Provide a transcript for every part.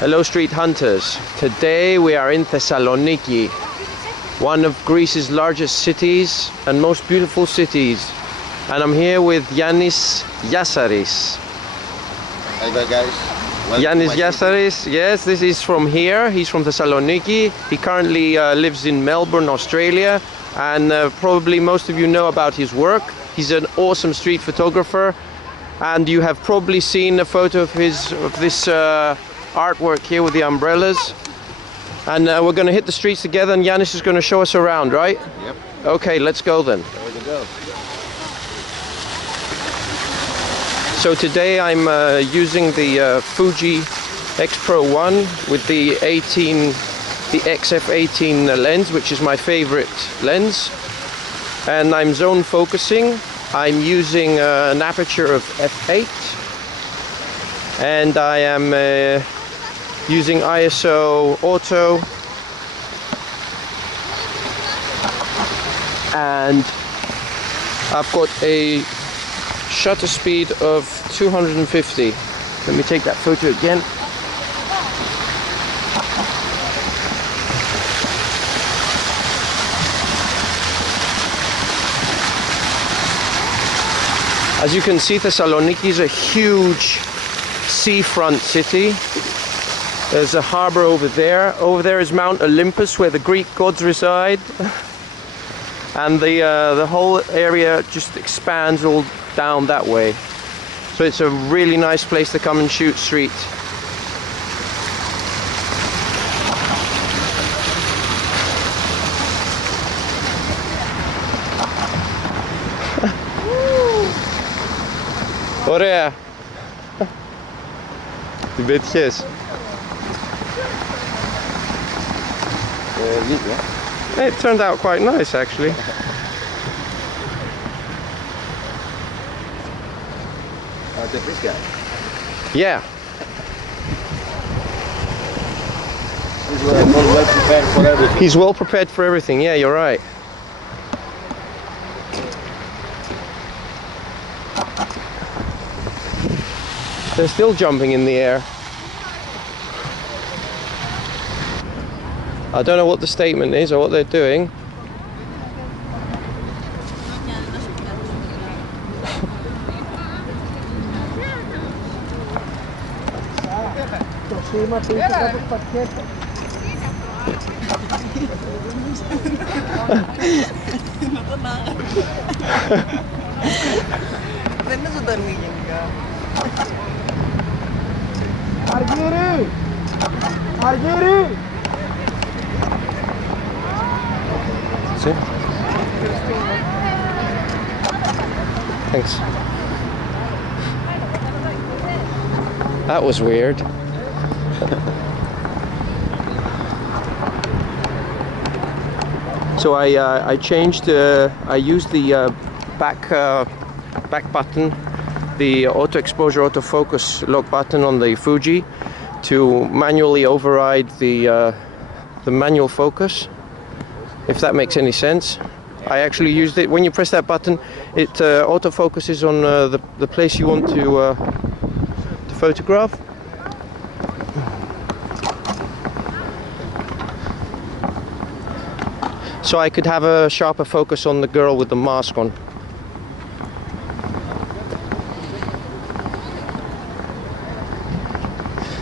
Hello street hunters. Today we are in Thessaloniki, one of Greece's largest cities and most beautiful cities. And I'm here with Yiannis Yiasaris. Hi there guys. Yiannis Yiasaris, yes, this is from here. He's from Thessaloniki. He currently lives in Melbourne, Australia. And probably most of you know about his work. He's an awesome street photographer. And you have probably seen a photo of this artwork here with the umbrellas. And we're going to hit the streets together and Yiannis is going to show us around, right? Yep. Okay, let's go then. There we go. So today I'm using the Fuji X-Pro1 with the XF18 lens, which is my favorite lens. And I'm zone focusing. I'm using an aperture of f8. And I am using ISO auto, and I've got a shutter speed of 250. Let me take that photo again. As you can see, Thessaloniki is a huge seafront city. There's a harbor over there. Over there is Mount Olympus, where the Greek gods reside. And the whole area just expands all down that way. So it's a really nice place to come and shoot street. Ωραία. Την πέτυχες? It turned out quite nice actually. This guy. Yeah. He's well prepared for everything. He's well prepared for everything. Yeah, you're right. They're still jumping in the air. I don't know what the statement is or what they're doing. See? Thanks. That was weird. So I changed. I used the back button, the auto exposure, auto focus lock button on the Fuji, to manually override the manual focus. If that makes any sense. I actually used it. When you press that button, it auto focuses on the place you want to photograph. So I could have a sharper focus on the girl with the mask on.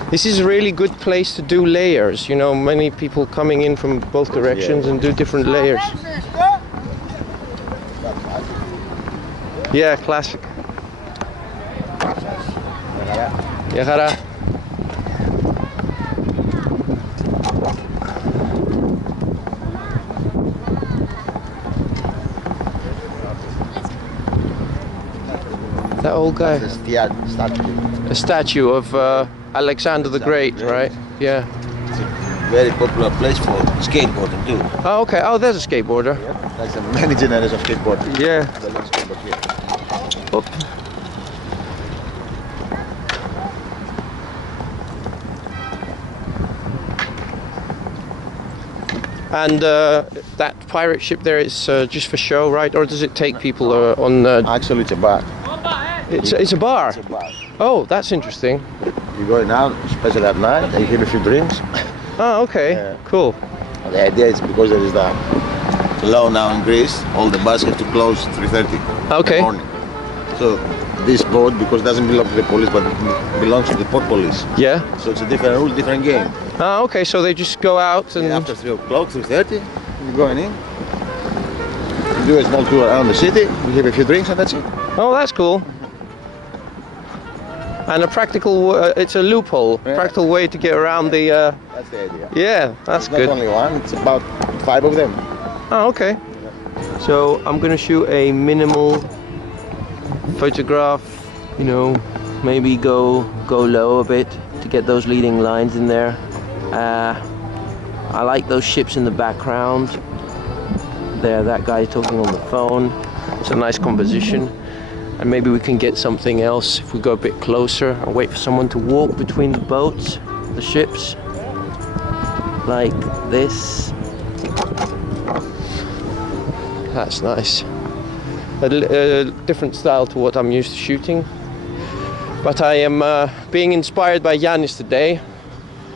This is a really good place to do layers. You know, many people coming in from both directions and do different layers. Yeah, classic. Yeah, Hara. That old guy. A statue of Alexander the Great, right? Yeah. It's a very popular place for skateboarding too. Oh, okay. Oh, there's a skateboarder. Yeah. Like many generations of skateboarding. Yeah. The long skateboard here. Oh. And that pirate ship there is just for show, right? Or does it take people on? Actually, it's a bar. It's a bar. It's a bar. Oh, that's interesting. You're going out, especially at night, and you have a few drinks. Oh, okay, cool. The idea is because there is the law now in Greece, all the bars have to close 3:30 Okay. in the morning. So this boat, because it doesn't belong to the police, but it belongs to the port police. Yeah. So it's a different rule, different game. Oh, okay, so they just go out and... After 3 o'clock, 3:30, you're going in. You do a small tour around the city, you have a few drinks and that's it. Oh, that's cool. And a practical, it's a loophole, practical way to get around the... That's the idea. Yeah, that's It's good. not only one, it's about 5 of them. Oh, okay. So I'm gonna shoot a minimal photograph, you know, maybe go low a bit to get those leading lines in there. I like those ships in the background. There, that guy talking on the phone. It's a nice composition. And maybe we can get something else if we go a bit closer and wait for someone to walk between the boats, the ships, like this. That's nice. A different style to what I'm used to shooting. But I am being inspired by Yiannis today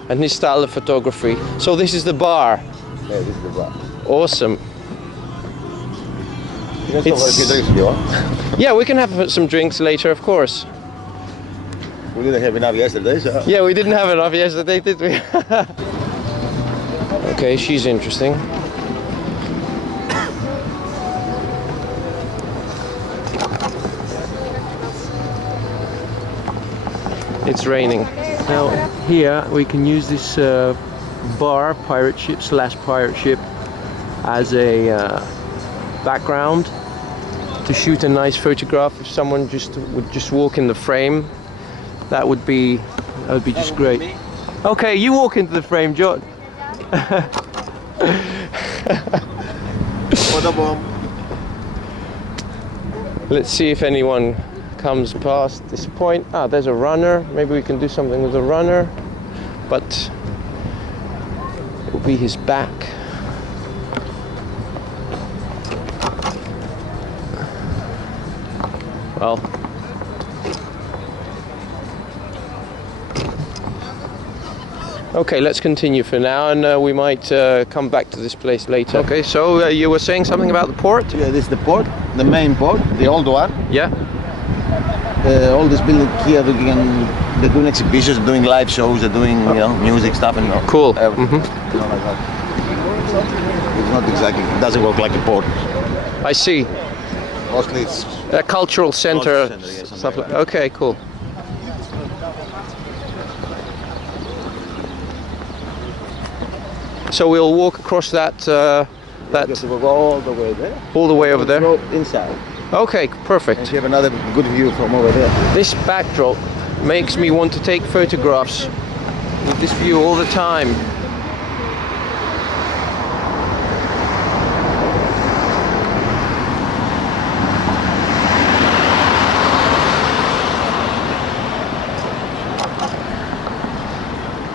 and his style of photography. So this is the bar. Yeah, this is the bar. Awesome. You can stop for a few drinks if you want. Yeah, we can have some drinks later, of course. We didn't have enough yesterday, so... Yeah, we didn't have enough yesterday, did we? Okay, she's interesting. It's raining. Now here we can use this bar, pirate ship slash pirate ship, as a background to shoot a nice photograph. If someone would just walk in the frame, that would be just great. Okay, you walk into the frame, John. Let's see if anyone comes past this point. Ah, there's a runner. Maybe we can do something with the runner, but it will be his back. Well, okay, let's continue for now, and we might come back to this place later. Okay, so you were saying something about the port? Yeah, this is the port, the main port, the old one. Yeah. All this building here, they're doing exhibitions, doing live shows, they're doing music stuff and Cool. everything. Like that. It's not exactly, it doesn't work like a port. I see. Mostly it's A cultural center, yeah, stuff like. Okay, cool. So we'll walk across that we'll go all the way there. all the way over there. Go inside. Okay, perfect. And you have another good view from over there. This backdrop makes me want to take photographs with this view all the time.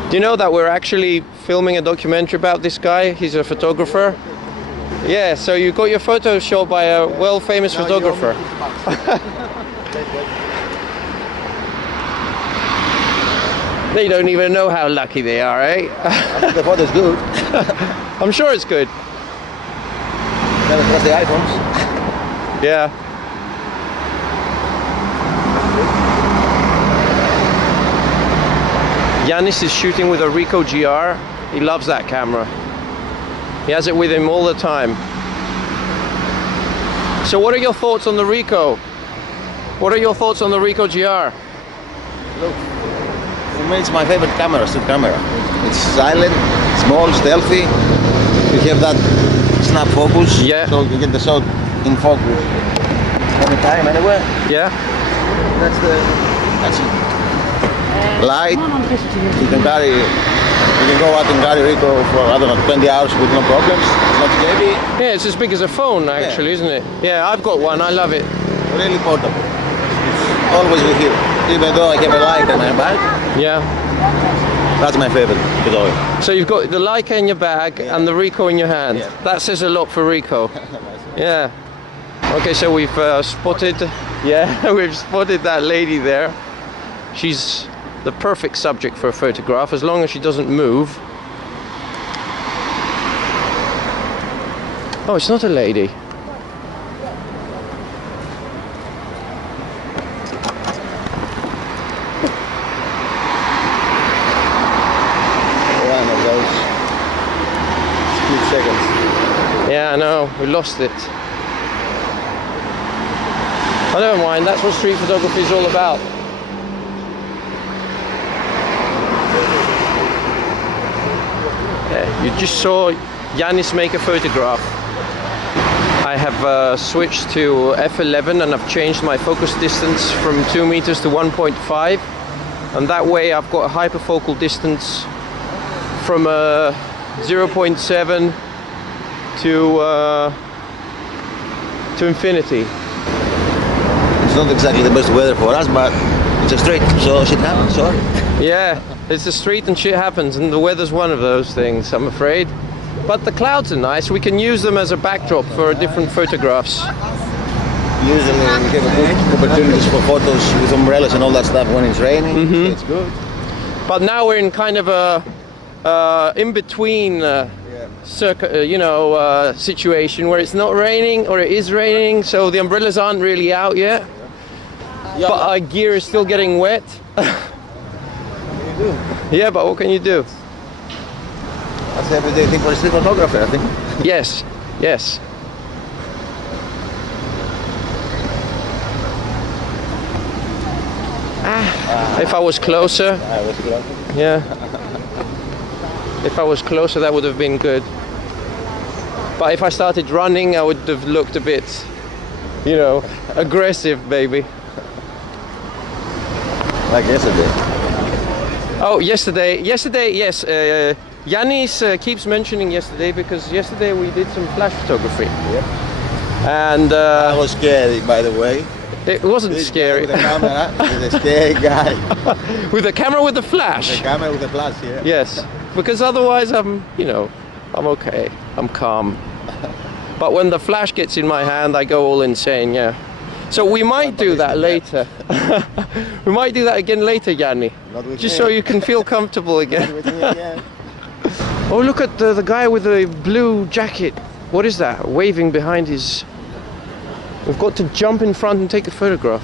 Do you know that we're actually filming a documentary about this guy? He's a photographer. Yeah, so you got your photo shot by a well-famous photographer. They don't even know how lucky they are, eh? The photo's good. I'm sure it's good. Never trust the iPhones. Yeah. Yiannis is shooting with a Ricoh GR. He loves that camera. He has it with him all the time. So what are your thoughts on the Ricoh? What are your thoughts on the Ricoh GR? Look, for me it's my favorite camera, still camera. It's silent, small, stealthy. You have that snap focus, Yeah. so you get the shot in focus anytime, anywhere. Yeah? That's it. Light, you can go out and carry Ricoh for, I don't know, 20 hours with no problems. It's not heavy. Yeah, it's as big as a phone actually, isn't it? Yeah, I've got one, I love it. Really portable. It's always with you. Even though I have a Leica in my bag, Yeah. that's my favorite photography. So you've got the Leica in your bag and the Ricoh in your hand. Yeah. That says a lot for Ricoh. Yeah. Okay, so we've spotted, we've spotted that lady there. She's the perfect subject for a photograph, as long as she doesn't move. Oh, it's not a lady. One of those split seconds. Yeah, I know, we lost it. I don't mind, that's what street photography is all about. Yeah, you just saw Yiannis make a photograph. I have switched to f11 and I've changed my focus distance from 2 meters to 1.5, and that way I've got a hyperfocal distance from 0.7 to infinity. It's not exactly the best weather for us, but it's a street, so shit happens, sorry. Yeah, it's a street and shit happens, and the weather's one of those things, I'm afraid. But the clouds are nice, we can use them as a backdrop for different photographs. Usually we have good opportunities for photos with umbrellas and all that stuff when it's raining, so it's good. But now we're in kind of a in-between situation where it's not raining or it is raining, so the umbrellas aren't really out yet. Yeah. But our gear is still getting wet. Yeah, but what can you do? That's the everyday thing for a street photographer, I think. Yes, yes. If I was closer. I was closer. Yeah. If I was closer, that would have been good. But if I started running, I would have looked a bit, aggressive, baby. Like yesterday. Oh, yesterday, yes. Yiannis keeps mentioning yesterday because yesterday we did some flash photography. Yep. And I was scared, by the way. it wasn't This scary. guy with a camera is a scary guy. With a camera with a flash. The camera with a flash, yeah. Yes, because otherwise I'm okay. I'm calm. But when the flash gets in my hand, I go all insane, yeah. So we might do that later. We might do that again later, Yanni. Just so you can feel comfortable again. Oh, look at the guy with the blue jacket. What is that? Waving behind his... We've got to jump in front and take a photograph.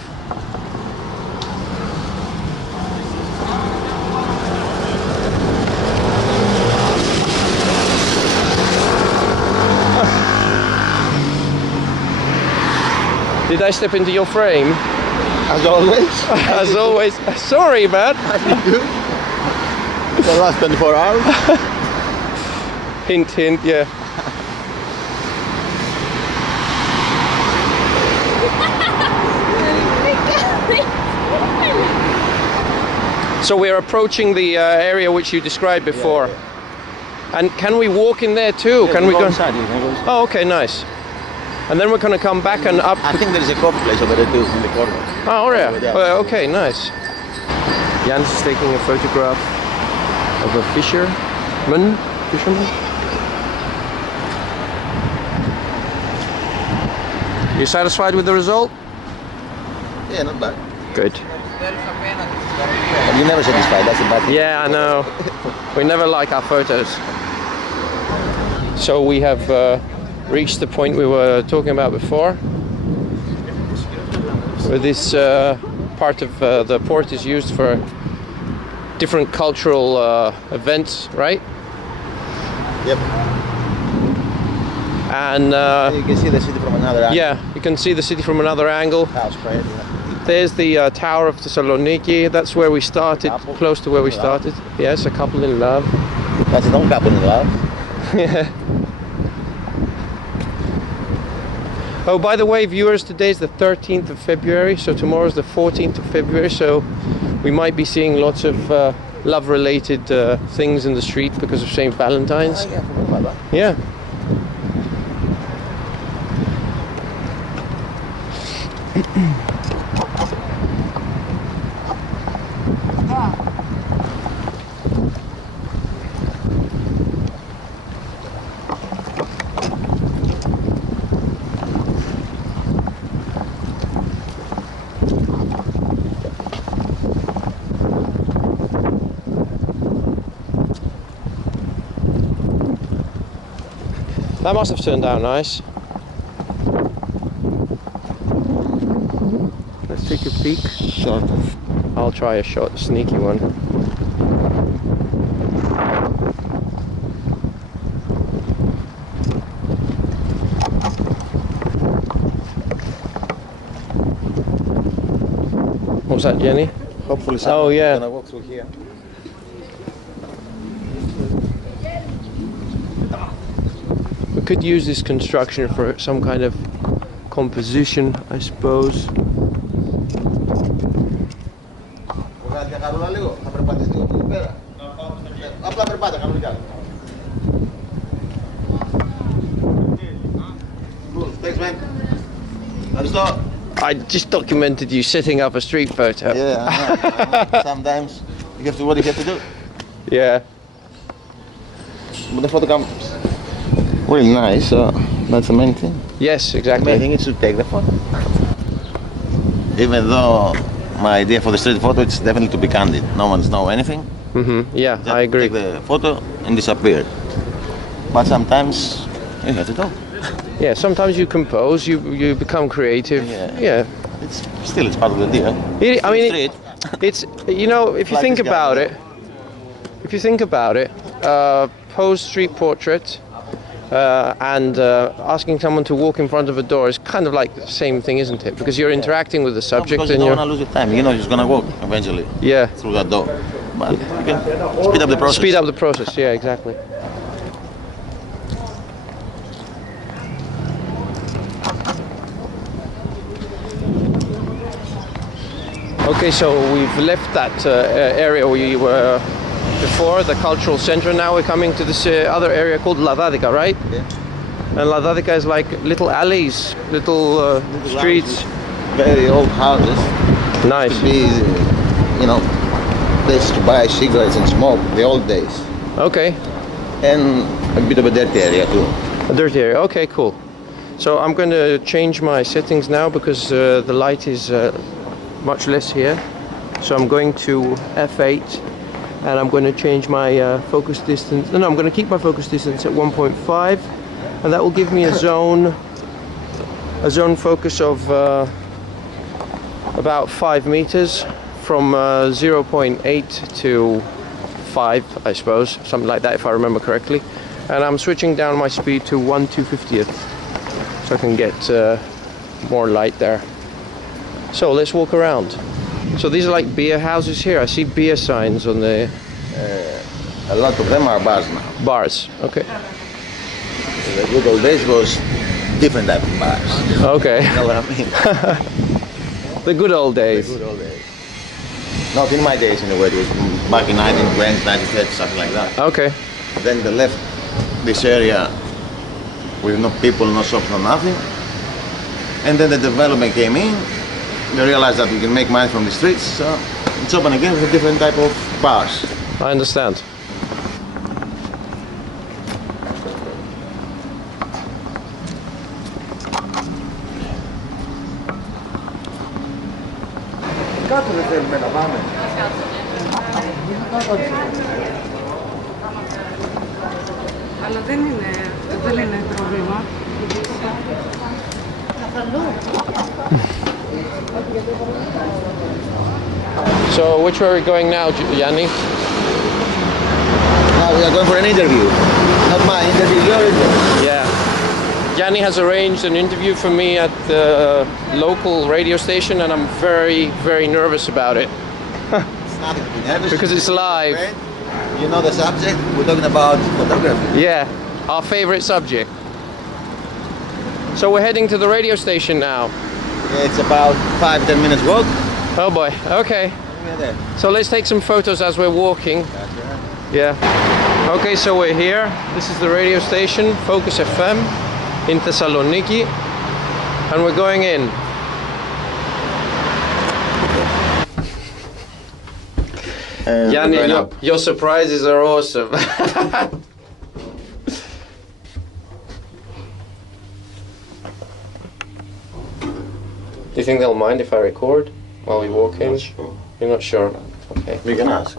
Did I step into your frame? As always. As always. Sorry, man. For the last 24 hours. Hint, hint, yeah. So we're approaching the area which you described before. Yeah. And can we walk in there too? Yeah, can we go inside? You can go inside. Oh, okay, nice. And then we're going to come back and up. I think there is a coffee place over there too in the corner. Oh, yeah. Yeah. Well, okay, nice. Yiannis is taking a photograph of a fisherman. You satisfied with the result? Yeah, not bad. Good. But you're never satisfied, that's the bad thing. Yeah, I know. We never like our photos. So we have reached the point we were talking about before, where this part of the port is used for different cultural events, right? Yep. And You can see the city from another angle. yeah, you can see the city from another angle. House, right? There's the Tower of Thessaloniki. That's where we started, Couple close to where we in love. started. Yes, a couple in love. That's an old couple in love. Yeah. Oh, by the way, viewers, today is the 13th of February, so tomorrow is the 14th of February, so we might be seeing lots of love-related things in the street because of St. Valentine's. Yeah, I forgot about that. Yeah. That must have turned out nice. Let's take a peek. Sort of. I'll try a short, sneaky one. What's that, Jenny? Hopefully someone Oh, yeah. gonna walk through here. We could use this construction for some kind of composition, I suppose. Thanks, man. I just documented you setting up a street photo. Yeah, I know. Sometimes you have to what you have to do. Yeah. But the photo comes really nice, so that's the main thing. Yes, The exactly. main thing is to take the photo. Even though my idea for the street photo is definitely to be candid. No one's know anything. Yeah, Just I agree. take the photo and disappear. But sometimes you have to talk. Yeah, sometimes you compose, you become creative. Yeah. Yeah. It's part of the deal. I mean, Street. it's, you know, if you Like think this guy, about yeah. it, pose street portrait and asking someone to walk in front of a door is kind of like the same thing, isn't it? Because you're interacting with the subject Because you and don't you're... want to lose your time. You know he's gonna walk eventually Yeah. through that door. But you can speed up the process. Speed up the process, yeah, exactly. Okay, so we've left that area we were before, the cultural center. Now we're coming to this other area called Ladadica, right? Yeah. And Ladadica is like little alleys, little streets. Very old houses. Nice. To be, you know, place to buy cigarettes and smoke, the old days. Okay, And a bit of a dirty area too. a dirty area. Okay, cool. So I'm going to change my settings now because the light is much less here. So I'm going to f8 and I'm going to change my focus distance. No, I'm going to keep my focus distance at 1.5 and that will give me a zone focus of about 5 meters from 0.8 to 5, I suppose, something like that if I remember correctly. And I'm switching down my speed to 1/250th so I can get more light there. So let's walk around. So these are like beer houses here. I see beer signs on the A lot of them are bars now. bars. Okay. In the good old days was different type of bars. Okay. You know what I mean? The good old days. Good old days. Not in my days anyway, it was back in 1920s, 1930s, something like that. Okay. Then they left this area with no people, no shops, no nothing. And then the development came in. They realized that we can make money from the streets, so it's open again with a different type of bars. I understand. Κάτω δεν θέλουμε να πάμε. Αλλά δεν είναι πρόβλημα. So which way are we going now, Yanni? Now we are going for an interview. Not my interview, your interview. Yeah. Yanni has arranged an interview for me at the local radio station and I'm very, very nervous about it. It's nothing to be nervous. Because it's live. You know the subject, we're talking about photography. Yeah, our favorite subject. So we're heading to the radio station now. It's about 5-10 minutes walk. Oh boy, okay. We're there. So let's take some photos as we're walking. Yeah. Okay, so we're here. This is the radio station, Focus FM in Thessaloniki. And we're going in. And Yanni, we're going up. your surprises are awesome. Do you think they'll mind if I record while we walk in? Not sure. You're not sure? Okay. We can ask.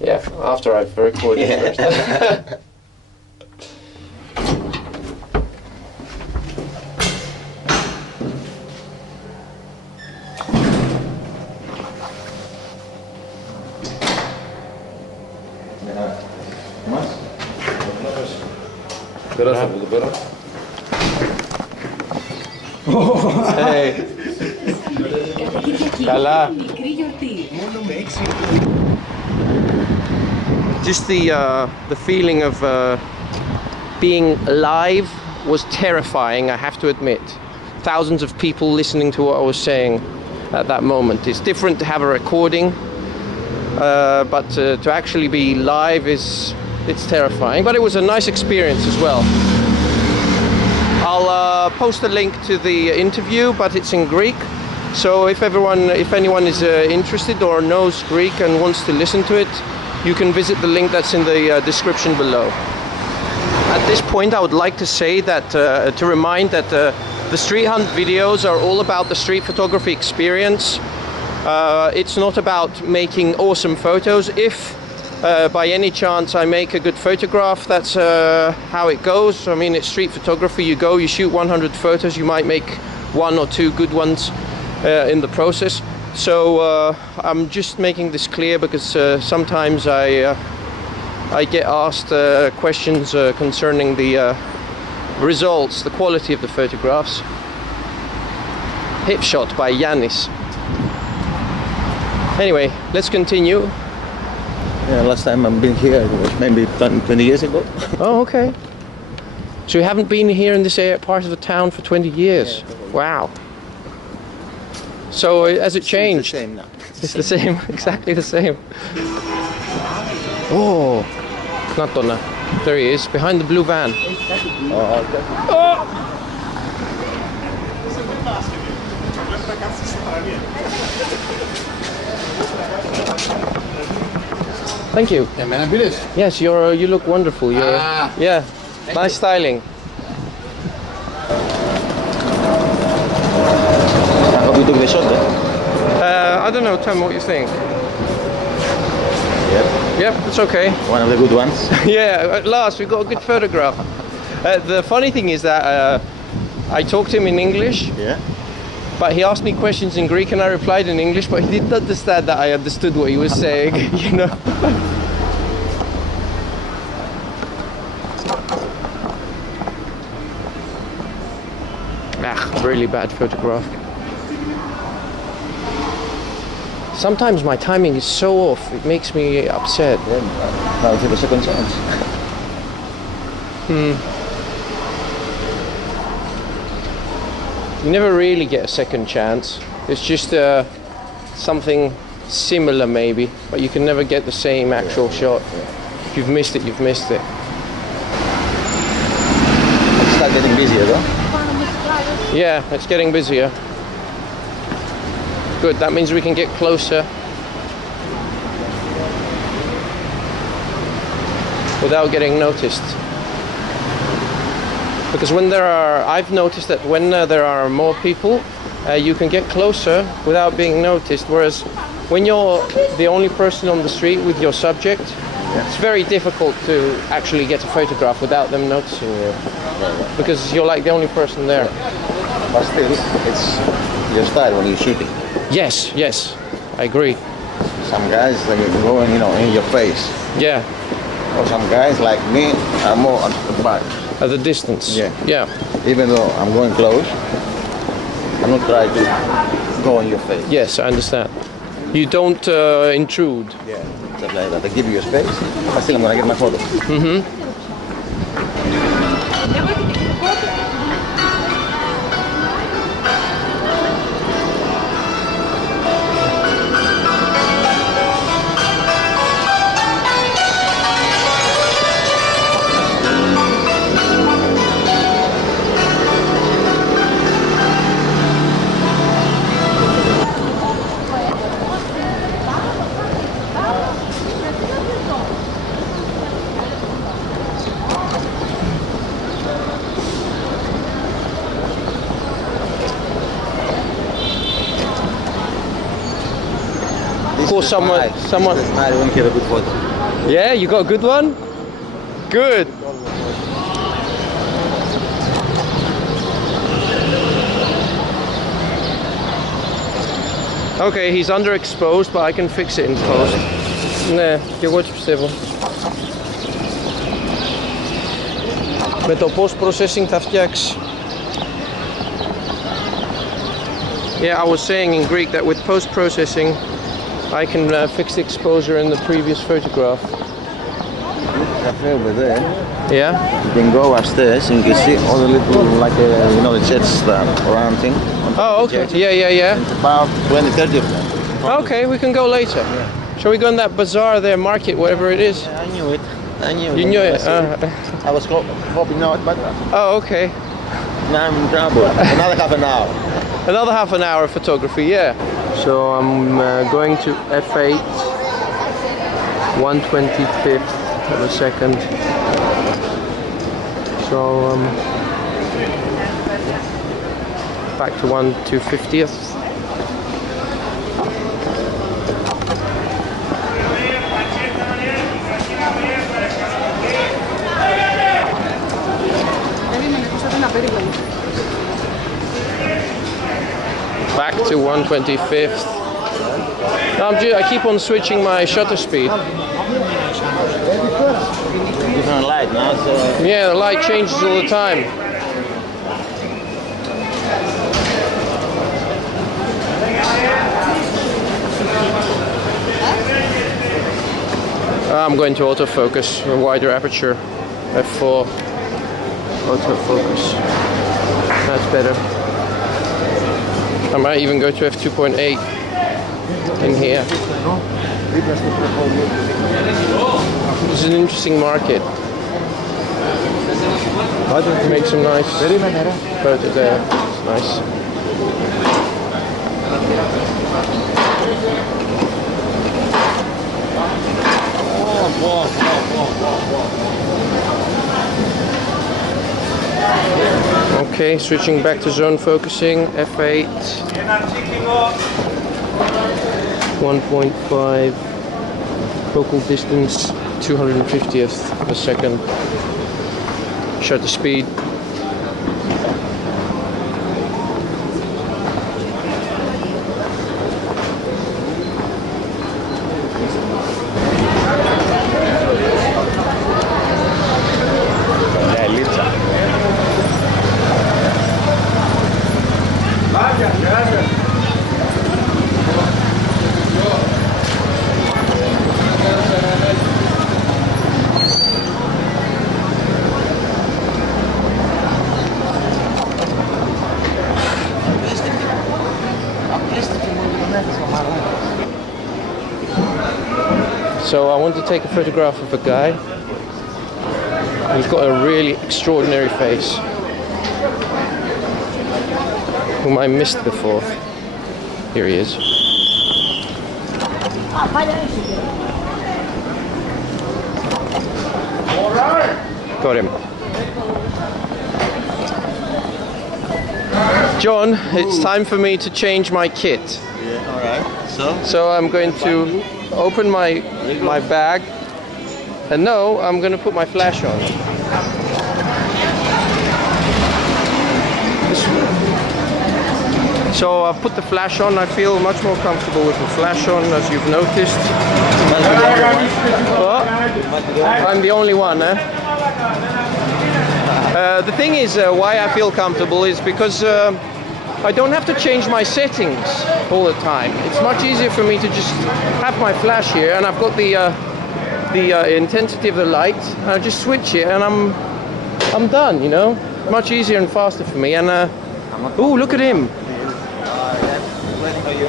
Yeah, after I've recorded Yeah. first. Περάστε από εδώ πέρα. Hey. Καλά. Just the feeling of being live was terrifying, I have to admit. Thousands of people listening to what I was saying at that moment. It's different to have a recording, but to actually be live it's terrifying. But it was a nice experience as well. I'll post a link to the interview, but it's in Greek. So if anyone is interested or knows Greek and wants to listen to it, you can visit the link that's in the description below. At this point, I would like to say that to remind that the street hunt videos are all about the street photography experience. It's not about making awesome photos. If by any chance I make a good photograph, that's how it goes. I mean, it's street photography. You shoot 100 photos, you might make 1 or 2 good ones in the process. So I'm just making this clear because sometimes I get asked questions concerning the results, the quality of the photographs. Hip shot by Yiannis. Anyway, let's continue. Yeah, last time I've been here was maybe 20 years ago. Oh, okay. So you haven't been here in this part of the town for 20 years? Yeah. Wow. So has it changed? It's the same now. It's the same, exactly the same. Oh, Natona. There he is, behind the blue van. Oh, okay. Oh! Thank you. Yes, you look wonderful. Yeah, nice styling. I hope you took the shot there. I don't know, Tom, what you think? Yep. Yep, it's okay. One of the good ones. Yeah, at last we got a good photograph. The funny thing is that I talked to him in English, Yeah. but he asked me questions in Greek and I replied in English, but he didn't understand that I understood what he was saying, you know. Really bad photograph. Sometimes my timing is so off, it makes me upset. Yeah. Now for the second chance. You never really get a second chance. It's just something similar maybe, but you can never get the same actual shot. If you've missed it, you've missed it. It's start getting busier though. Yeah, it's getting busier. Good, that means we can get closer without getting noticed. Because when I've noticed that when there are more people, you can get closer without being noticed, whereas when you're the only person on the street with your subject, it's very difficult to actually get a photograph without them noticing you, because you're like the only person there. But still, it's your style when you're shooting. Yes, yes, I agree. Some guys like going, in your face. Yeah, Or some guys like me are more at the back. at a distance. Yeah. Yeah. Even though I'm going close, I'm not trying to go in your face. Yes, I understand. You don't intrude. Yeah. Stuff like that. I give you a space, but still I'm gonna get my photo. Of course, someone. I won't get a good photo. Yeah, you got a good one? Good. Okay, he's underexposed, but I can fix it in post. Ναι, και εγώ έτσι πιστεύω. Με το post-processing θα φτιάξει. Yeah, I was saying in Greek that with post-processing I can fix the exposure in the previous photograph. Cafe over there. Yeah? You can go upstairs and you can see all the little, like, you know, the jets that round thing. Oh, okay. Yeah. It's about 20, 30 of them. Okay, we can go later. Shall we go in that bazaar there, market, whatever it is? I knew it. You knew it? I was hoping not, but Oh, okay. now I'm in trouble. Another half an hour. Another half an hour of photography, yeah. So I'm going to f8, 1/25th of a second. So back to 1/250th. Back to 1/25th. I keep on switching my shutter speed. Different light now, so Yeah, the light changes all the time. I'm going to autofocus, a wider aperture, f4, autofocus. That's better. I might even go to f2.8 in here. This is an interesting market. Make some nice photos there. It's nice. Okay, switching back to zone focusing, f8, 1.5, focal distance 250th of a second, shutter speed. So I want to take a photograph of a guy. He's got a really extraordinary face, whom I missed before. Here he is. Got him. John, it's time for me to change my kit. yeah, all right. So I'm going to open my bag, and no, I'm going to put my flash on. So I've put the flash on. I feel much more comfortable with the flash on, as you've noticed. What? I'm the only one, eh? The thing is, why I feel comfortable is because I don't have to change my settings all the time. It's much easier for me to just have my flash here, and I've got the intensity of the light. I just switch it, and I'm done. You know, much easier and faster for me. And oh, look at him! Waiting for you.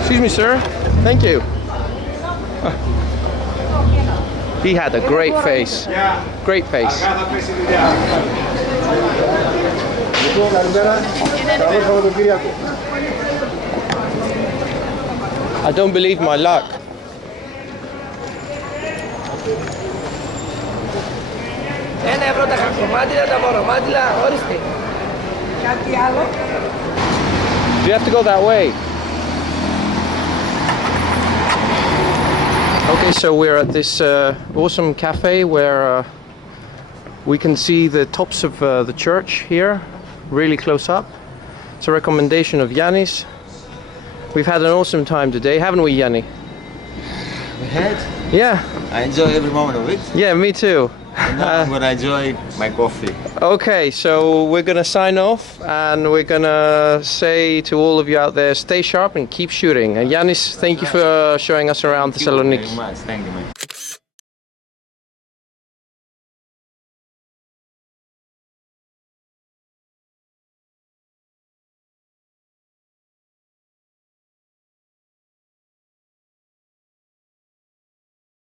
Excuse me, sir. Thank you. He had a great face. Great face. I don't believe my luck. Do you have to go that way? Okay, so we're at this awesome cafe where we can see the tops of the church here, really close up. It's a recommendation of Yiannis. We've had an awesome time today, haven't we, Yanni? We had. Yeah. I enjoy every moment of it. Yeah, me too. And now I'm gonna enjoy my coffee. Okay, so we're gonna sign off and we're gonna say to all of you out there, stay sharp and keep shooting. And Yiannis, thank you for showing us around Thank you very Thessaloniki. much. Thank you, man.